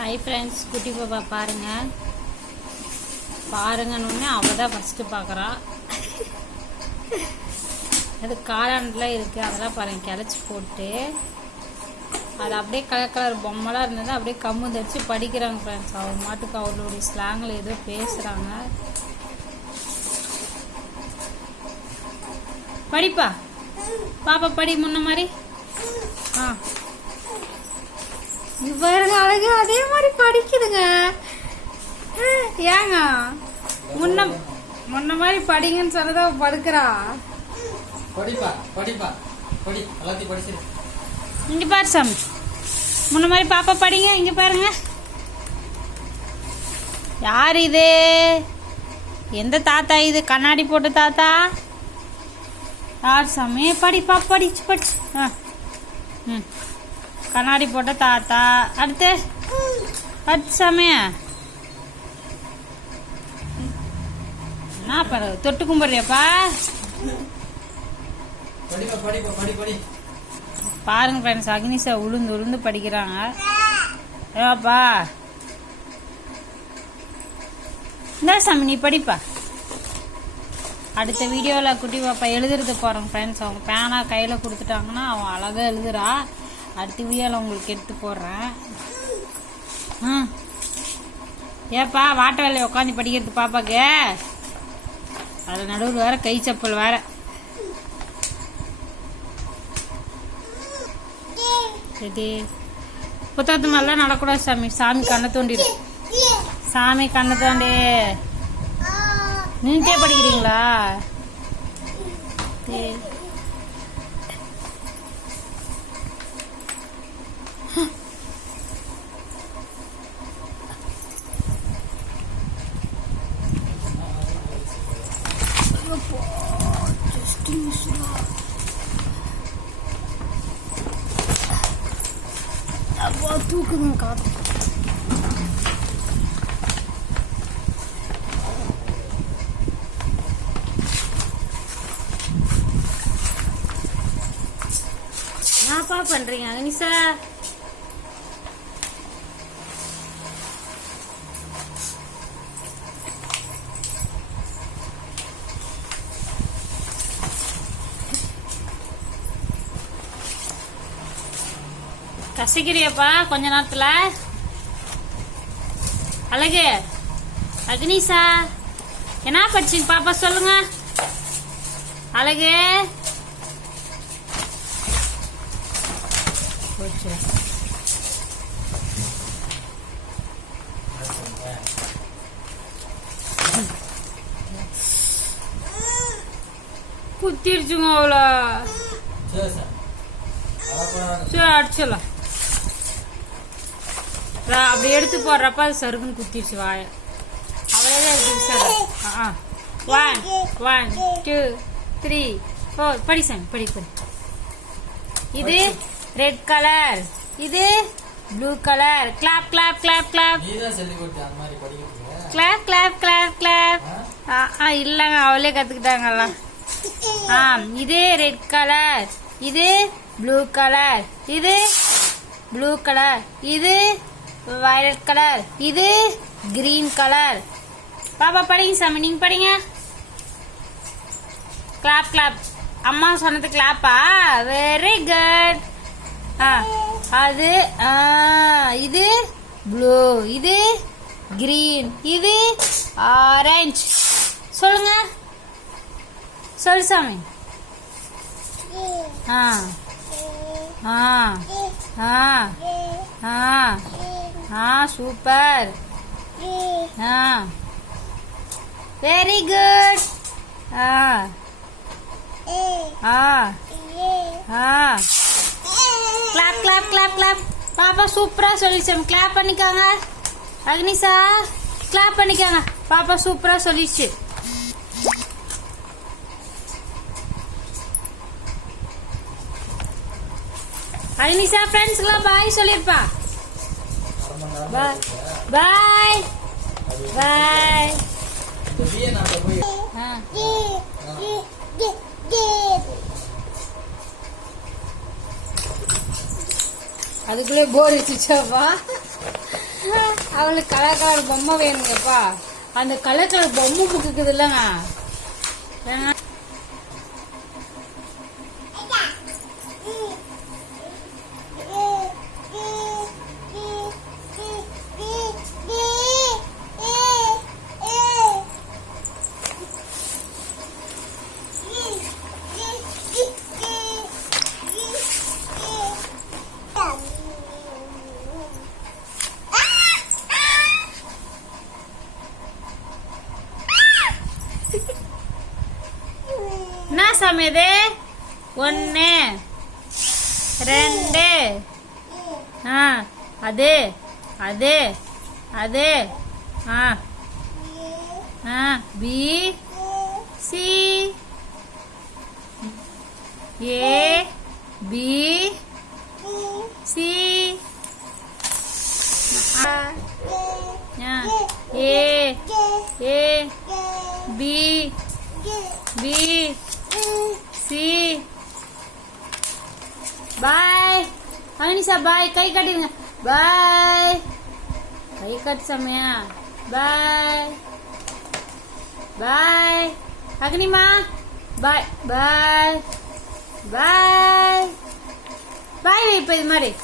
Hi friends குட்டி பாப்பா பாருங்க. பாருங்கன்னு அவ தான் ஃபஸ்ட்டு பார்க்குறா அது காளான்லாம் இருக்குது அதெல்லாம் பாருங்க கிளச்சி போட்டு. அது அப்படியே கலர் கலர் பொம்மைலாம் இருந்தது அப்படியே கம்மு தச்சு படிக்கிறாங்க ஃப்ரெண்ட்ஸ் அவங்க மாட்டுக்கு அவர்களுடைய ஸ்லாங்கில் ஏதோ பேசுகிறாங்க படிப்பா? பாப்பா படி முன்ன மாதிரி. ஆ. இவருங்க அழகு அதே மாதிரி படிக்குதுங்க. ஏங்க? முன்ன முன்ன மாதிரி படிங்கன்னு சொன்னதா படுக்கிறா? படிப்பா படிப்பா. படி எல்லாத்தையும் படிச்சிரு. இங்க பாரு சாமி. முன்ன மாதிரி பாப்பா படிங்க இங்க பாருங்க. யார் இது? எந்த தாத்தா இது? கண்ணாடி போட்ட தாத்தா? யார் சாமி? படி பாப்பா படிச்சு படிச்சு. ஆ. ம். கண்ணாடி போட்ட தாத்தா. அடுத்து? அடுத்து சாமி என்ன தொட்டு கும்பிட்றியாப்பா? பாருங்க ஃப்ரெண்ட்ஸ் அக்னிஷா உளுந்து உளுந்து படிக்கிறாங்க. ஏப்பா இந்த சாமி நீ படிப்பா. அடுத்த வீடியோவில் குட்டி பாப்பா எழுதுறது போகிறோம் ஃப்ரெண்ட்ஸ் அவங்க பேனா கையில் கொடுத்துட்டாங்கன்னா அவன் அழகாக எழுதுறா. அடுத்த வீடியோவில் உங்களுக்கு எடுத்து போடுறேன். ஆ. ஏப்பா வாட்ட வேலையை உட்காந்து படிக்கிறது பாப்பாக்கு. அதில் நடுவில் வேற கை செப்பல் வேற. இது புத்தகத்து மாதிரிலாம் நடக்கூடாது சாமி. சாமி கண்ணை தோண்டிடு. சாமி கண்ணை தோண்டி. நின்றுட்டே படிக்கிறீங்களா? சரி. அப்பா தூக்குங்க காத்து என்னப்பா பண்றீங்க அனிசா கசக்கிறியப்பா கொஞ்ச நேரத்துல அழகு. அக்னிஷா என்ன படிச்சீங்க பாப்பா சொல்லுங்க. அழகு. போச்சு. குத்திருச்சுங்க அவ்வளோ சரி சார். அதான் சரி அடிச்சிடலாம். ரா, அப்படி எடுத்து போடுறப்ப அது சருக்குன்னு குத்திடுச்சு வாய. அவளே தான் சார் ஆ one one two three four படி சாமி படி படி. இது ரெட் கலர் இது blue colour clap clap clap clap clap clap clap clap ஆ? இல்லைங்க அவளே கற்றுக்கிட்டாங்கல்லாம் ஆ இது ரெட் கலர் இது ப்ளூ கலர் இது ப்ளூ கலர் இது வயலட் கலர் இது கிரீன் கலர் பாப்பா படிங்க சாமி. நீங்க படிங்க. கிளாப் கிளாப் அம்மா சொன்னது கிளாப்பா வெரி குட் ஆ அது ஆ இது ப்ளூ இது கிரீன் இது ஆரஞ்சு சொல்லுங்க. சொல்லு சாமி. ஆ ஆ ஆ ஆ. ஆ சூப்பர். ஆ. வெரி குட் ஆ. ஆ. ஆ. கிளாப் கிளாப் கிளாப் கிளாப் பாப்பா சூப்பரா சொல்லிச்சு. கிளாப் பண்ணிக்காங்க. அக்னிஷா கிளாப் பண்ணிக்காங்க. பாப்பா சூப்பரா சொல்லிச்சு. அக்னிஷா ஃப்ரெண்ட்ஸ்க்குலாம் பாய் சொல்லியிருப்பா பாய் பாய் பாய் அதுக்குள்ளே போர் வச்சுச்சாப்பா அவளுக்கு கலர் கலர் பொம்மை வேணுங்கப்பா. அந்த கலர் கலர் பொம்மை புக்குக்குது இல்லைங்க என்ன சாமி இது ஒன்று ரெண்டு. ஆ அது அது அது. ஆ. A B C. A B C. A A B B. C. Bye. Anisha bye. கை கட்டிடுங்க. பாய். கை காட்டு சாமியா. பாய். பாய். அக்னிமா. பாய். பாய். பாய். பாய். இப்போ இது மாதிரி.